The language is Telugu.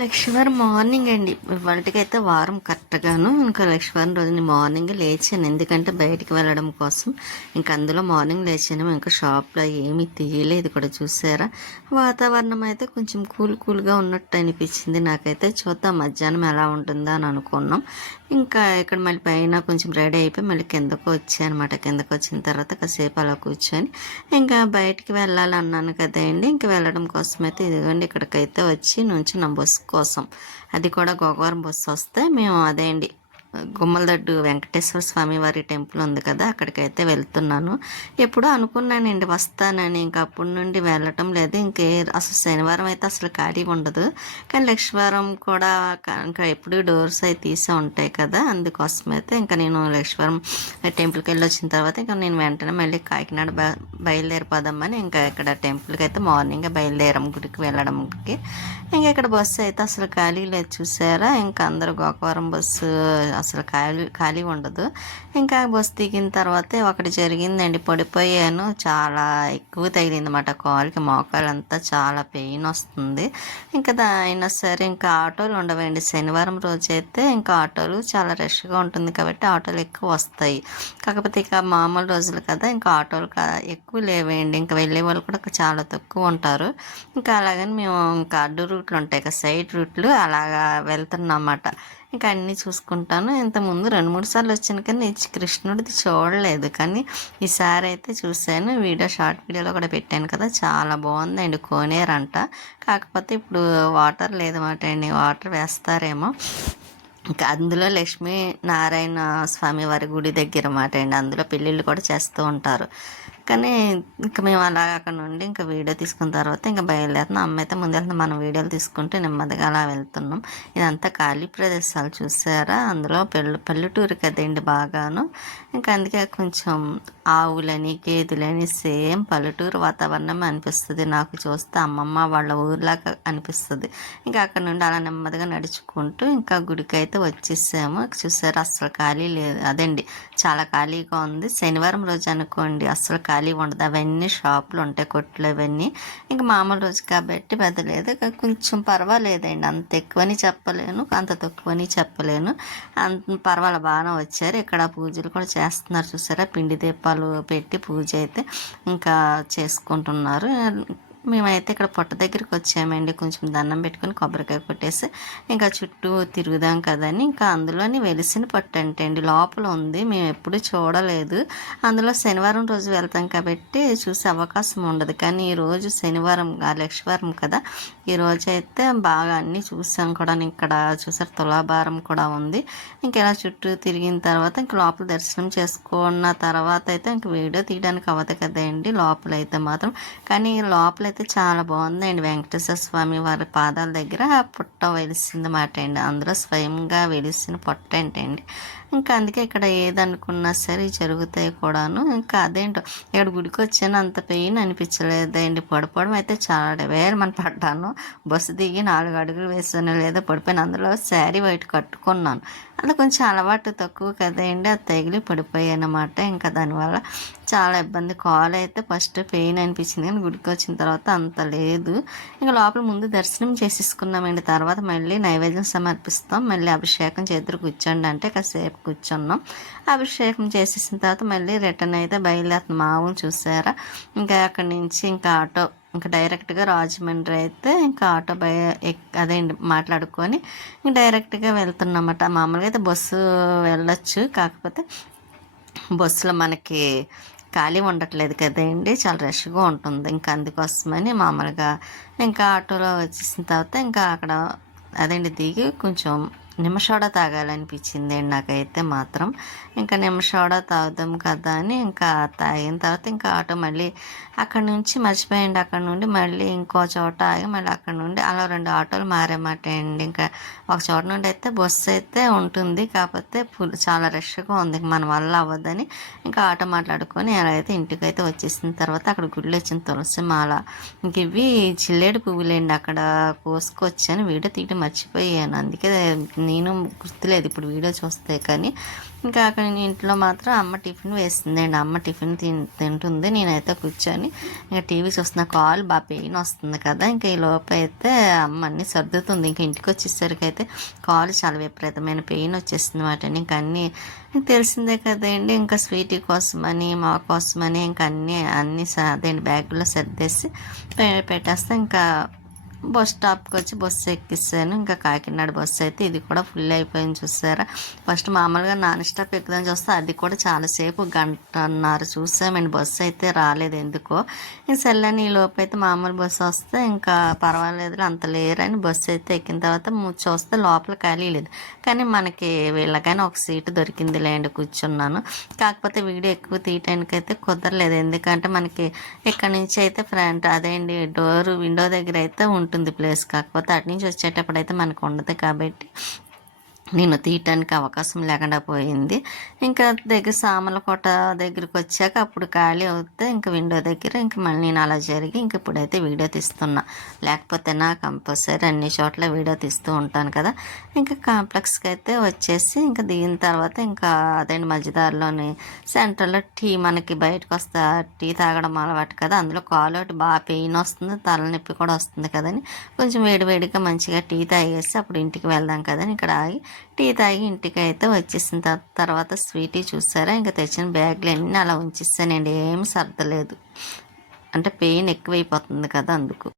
లక్ష్మీవారం మార్నింగ్ అండి. ఇవాళకైతే వారం కరెక్ట్గాను ఇంకా లక్ష్మీవారం రోజుని మార్నింగ్ లేచాను, ఎందుకంటే బయటికి వెళ్ళడం కోసం. ఇంకా అందులో మార్నింగ్ లేచాను, ఇంకా షాప్లో ఏమీ తీయలేదు కూడా. చూసారా, వాతావరణం అయితే కొంచెం కూల్గా ఉన్నట్టు అనిపించింది నాకైతే. చూద్దాం మధ్యాహ్నం ఎలా ఉంటుందా అని అనుకున్నాం. ఇంకా ఇక్కడ మళ్ళీ పైన కొంచెం రెడీ అయిపోయి మళ్ళీ కిందకు వచ్చాయి అనమాట. కిందకు వచ్చిన తర్వాత కాసేపు అలా కూర్చొని ఇంకా బయటికి వెళ్ళాలన్నాను కదండి. ఇంకా వెళ్ళడం కోసం అయితే ఇదిగోండి ఇక్కడికైతే వచ్చి నుంచి నా బస్సు కోసం, అది కూడా గోకవరం బస్సు వస్తే మేము అదే అండి గుమ్మలదడ్డు వెంకటేశ్వర స్వామి వారి టెంపుల్ ఉంది కదా, అక్కడికైతే వెళ్తున్నాను. ఎప్పుడో అనుకున్నానండి వస్తానని, ఇంకా అప్పటి నుండి వెళ్ళటం లేదు. అసలు శనివారం అయితే అసలు ఖాళీ ఉండదు, కానీ లక్ష్మీవారం కూడా ఇంకా ఎప్పుడు డోర్స్ అయితే తీసే ఉంటాయి కదా, అందుకోసం అయితే ఇంకా నేను లక్ష్మీవారం టెంపుల్కి వెళ్ళి వచ్చిన తర్వాత ఇంకా నేను వెంటనే మళ్ళీ కాకినాడ బయలుదేరిపోదామని ఇంకా ఇక్కడ టెంపుల్కి అయితే మార్నింగ్ బయలుదేరాం గుడికి వెళ్ళడానికి. ఇంకా ఇక్కడ బస్సు అయితే అసలు ఖాళీ లేదు చూసారా. ఇంకా అందరూ గోకవరం బస్సు అసలు ఖాళీ ఉండదు. ఇంకా బస్సు దిగిన తర్వాతే ఒకటి జరిగిందండి, పడిపోయాను. చాలా ఎక్కువ తగిలింది అన్నమాట కాలుకి, మోకాలంతా చాలా పెయిన్ వస్తుంది. ఇంకా అయినా సరే ఇంకా ఆటోలు ఉండవండి. శనివారం రోజు అయితే ఇంకా ఆటోలు చాలా రష్గా ఉంటుంది కాబట్టి ఆటోలు ఎక్కువ వస్తాయి. కాకపోతే ఇక మామూలు రోజులు కదా, ఇంకా ఆటోలు ఎక్కువ లేవేయండి. ఇంకా వెళ్ళే వాళ్ళు కూడా చాలా తక్కువ ఉంటారు. ఇంకా అలాగని మేము ఇంకా అడ్డు రూట్లు ఉంటాయి కదా, సైడ్ రూట్లు అలాగా వెళ్తున్నాం అన్నమాట. ఇంకా అన్నీ చూసుకుంటాను. ఇంతకుముందు 2-3 సార్లు వచ్చాను కానీ కృష్ణుడిది చూడలేదు, కానీ ఈసారి అయితే చూశాను. షార్ట్ వీడియోలో కూడా పెట్టాను కదా, చాలా బాగుందండి. కోనేరంట, కాకపోతే ఇప్పుడు వాటర్ లేదన్నమాట అండి, వాటర్ వేస్తారేమో. ఇంకా అందులో లక్ష్మీ నారాయణ స్వామి వారి గుడి దగ్గర అన్నమాట అండి, అందులో పెళ్ళిళ్ళు కూడా చేస్తూ ఉంటారు. కానీ ఇంకా మేము అలాగ అక్కడ నుండి ఇంకా వీడియో తీసుకున్న తర్వాత ఇంకా బయలుదేరుతున్నాం. అమ్మ అయితే ముందు వెళ్తున్నాం, మనం వీడియోలు తీసుకుంటే నెమ్మదిగా అలా వెళ్తున్నాం. ఇదంతా ఖాళీ ప్రదేశాలు చూసారా, అందులో పల్లెటూరు కదండి బాగాను. ఇంకా అందుకే కొంచెం ఆవులని గేదెలని సేమ్ పల్లెటూరు వాతావరణం అనిపిస్తుంది నాకు చూస్తే, అమ్మమ్మ వాళ్ళ ఊర్లాగా అనిపిస్తుంది. ఇంకా అక్కడ నుండి అలా నెమ్మదిగా నడుచుకుంటూ ఇంకా గుడికి అయితే వచ్చేసాము. చూసారా అస్సలు ఖాళీ లేదు, అదండి చాలా ఖాళీగా ఉంది. శనివారం రోజు అనుకోండి అస్సలు ఖాళీ ఉండదు, అవన్నీ షాపులు ఉంటాయి, కొట్లు అవన్నీ. ఇంకా మామూలు రోజు కాబట్టి పెద్ద లేదు, కొంచెం పర్వాలేదండి. అంత ఎక్కువని చెప్పలేను, అంత తక్కువని చెప్పలేను, అంత పర్వాలేదు, బాగానే వచ్చారు. ఇక్కడ పూజలు కూడా చేస్తున్నారు చూసారా, పిండి దీపాలు పెట్టి పూజ అయితే ఇంకా చేసుకుంటున్నారు. మేమైతే ఇక్కడ పొట్ట దగ్గరికి వచ్చామండి, కొంచెం దండం పెట్టుకుని కొబ్బరికాయ కొట్టేసి ఇంకా చుట్టూ తిరుగుదాం కదని. ఇంకా అందులోని వెలిసిన పట్టు అంటే అండి లోపల ఉంది, మేము ఎప్పుడు చూడలేదు. అందులో శనివారం రోజు వెళ్తాం కాబట్టి చూసే అవకాశం ఉండదు, కానీ ఈరోజు శనివారం లక్ష్మీవారం కదా, ఈరోజు అయితే బాగా అన్నీ చూసాం కూడా. ఇక్కడ చూసారు తులాభారం కూడా ఉంది. ఇంకా ఇలా చుట్టూ తిరిగిన తర్వాత ఇంకా లోపల దర్శనం చేసుకున్న తర్వాత అయితే ఇంక వీడియో తీయడానికి అవ్వదు కదండి లోపలైతే మాత్రం. కానీ లోపల అయితే చాలా బాగుందండి. వెంకటేశ్వర స్వామి వారి పాదాల దగ్గర పుట్ట వెలిసింది మాట అండి, అందులో స్వయంగా వెలిసిన పుట్ట ఏంటండి. ఇంకా అందుకే ఇక్కడ ఏదనుకున్నా సరే జరుగుతాయి కూడాను. ఇంకా అదేంటో ఇక్కడ గుడికి వచ్చాను, అంత పెయిన్ అనిపించలేదండి. పడిపోవడం అయితే చాలా మన పడ్డాను. బస్సు దిగి 4 అడుగులు వేసాను లేదా పడిపోయాను. అందులో శారీ వైట్ కట్టుకున్నాను, అలా కొంచెం అలవాటు తక్కువ కదండి, అది తగిలి పడిపోయాను అన్నమాట. ఇంకా దానివల్ల చాలా ఇబ్బంది. కాలు అయితే ఫస్ట్ పెయిన్ అనిపించింది, కానీ గుడికి వచ్చిన తర్వాత అంత లేదు. ఇంకా లోపల ముందు దర్శనం చేసేసుకున్నామండి, తర్వాత మళ్ళీ నైవేద్యం సమర్పిస్తాం, మళ్ళీ అభిషేకం చేద్దరు కూర్చోండి అంటే కాసేపు కూర్చున్నాం. అభిషేకం చేసేసిన తర్వాత మళ్ళీ రిటర్న్ అయితే బయలుదేరుతున్నాం. మా ఊరు చూసారా, ఇంకా అక్కడి నుంచి ఇంకా ఆటో ఇంకా డైరెక్ట్గా రాజమండ్రి అయితే ఇంకా ఆటో అదేంటి మాట్లాడుకొని ఇంకా డైరెక్ట్గా వెళ్తున్నమాట. మామూలుగా అయితే బస్సు వెళ్ళొచ్చు, కాకపోతే బస్సులో మనకి ఖాళీ ఉండట్లేదు కదండి, చాలా రష్గా ఉంటుంది. ఇంకా అందుకోసమని మామూలుగా ఇంకా ఆటోలో వచ్చేసిన తర్వాత ఇంకా అక్కడ అదేంటి దిగి కొంచెం నిమ్మసోడా తాగాలనిపించింది అండి నాకైతే మాత్రం. ఇంకా నిమ్మసోడా తాగుదాం కదా అని ఇంకా తాగిన తర్వాత ఇంకా ఆటో మళ్ళీ అక్కడ నుంచి మర్చిపోయండి, అక్కడ నుండి మళ్ళీ ఇంకో చోట ఆగి మళ్ళీ అక్కడ నుండి అలా 2 ఆటోలు మారేమాట అండి. ఇంకా ఒక చోట నుండి అయితే బస్సు అయితే ఉంటుంది, కాకపోతే చాలా రష్గా ఉంది, మన వల్ల అవ్వదని ఇంకా ఆటో మాట్లాడుకొని అలా అయితే ఇంటికి అయితే వచ్చేసిన తర్వాత అక్కడ గుడిలో వచ్చిన తులసి మాల, ఇంక ఇవి చిల్లేడు పువ్వులేండి, అక్కడ కోసుకొచ్చాను. వీడియో తీయడం మర్చిపోయాను, అందుకే నేను గుర్తులేదు ఇప్పుడు వీడియో చూస్తే కానీ. ఇంకా అక్కడ ఇంట్లో మాత్రం అమ్మ టిఫిన్ వేస్తుందండి. అమ్మ టిఫిన్ తింటుంది, నేనైతే కూర్చొని ఇంకా టీవీ చూస్తున్న. కాల్ బాగా పెయిన్ వస్తుంది కదా, ఇంకా ఈ లోపు అయితే అమ్మ అన్నీ సర్దుతుంది. ఇంకా ఇంటికి వచ్చేసరికి అయితే కాలు చాలా విపరీతమైన పెయిన్ వచ్చేస్తుంది మాట. ఇంకా అన్నీ తెలిసిందే కదండి, ఇంకా స్వీటీ కోసమని మా కోసమని ఇంకా అన్నీ అదేంటి బ్యాగులో సర్దేసి పెట్టేస్తే ఇంకా బస్ స్టాప్కి వచ్చి బస్సు ఎక్కిస్తాను. ఇంకా కాకినాడ బస్సు అయితే ఇది కూడా ఫుల్ అయిపోయింది చూసారా. ఫస్ట్ మామూలుగా నాన్ స్టాప్ ఎక్కుదాం చూస్తే అది కూడా చాలాసేపు 1.5 చూసామండి, బస్సు అయితే రాలేదు ఎందుకో. ఈ సెల్లని ఈ లోపు అయితే మామూలు బస్సు వస్తే ఇంకా పర్వాలేదు అంత లేరని బస్సు అయితే ఎక్కిన తర్వాత చూస్తే లోపల ఖాళీ లేదు, కానీ మనకి వీళ్ళకైనా ఒక సీటు దొరికింది లేండి, కూర్చున్నాను. కాకపోతే వీడియో ఎక్కువ తీయటానికి అయితే కుదరలేదు, ఎందుకంటే మనకి ఇక్కడ నుంచి అయితే ఫ్రంట్ అదేంటి విండో దగ్గర అయితే ఉంటుంది ప్లేస్. కాకపోతే అటు నుంచి వచ్చేటప్పుడు అయితే మనకు ఉండదు కాబట్టి నేను తీయటానికి అవకాశం లేకుండా పోయింది. ఇంకా సామర్లకోట దగ్గరికి వచ్చాక అప్పుడు ఖాళీ అవుతే ఇంకా విండో దగ్గర ఇంకా మళ్ళీ నేను అలా జరిగి ఇంక ఇప్పుడైతే వీడియో తీస్తున్నా. లేకపోతే నా కంపల్సరీ అన్ని చోట్ల వీడియో తీస్తూ ఉంటాను కదా. ఇంకా కాంప్లెక్స్కి అయితే వచ్చేసి ఇంకా దిగిన తర్వాత ఇంకా అదేంటి మధ్యదారిలోని సెంటర్లో టీ మనకి బయటకు వస్తే టీ తాగడం అలవాటు కదా, అందులో కాలు ఒకటి బాగా పెయిన్ వస్తుంది, తలనొప్పి కూడా వస్తుంది కదని కొంచెం వేడివేడిగా మంచిగా టీ తాగేసి అప్పుడు ఇంటికి వెళ్దాం కదని ఇక్కడ ఆగి టీ తాగి ఇంటికి అయితే వచ్చేసిన తర్వాత స్వీటీ చూసారా, ఇంకా తెచ్చిన బ్యాగ్లు అన్నీ అలా ఉంచేస్తానండి, ఏం సర్దలేదు, అంటే పెయిన్ ఎక్కువైపోతుంది కదా అందుకు.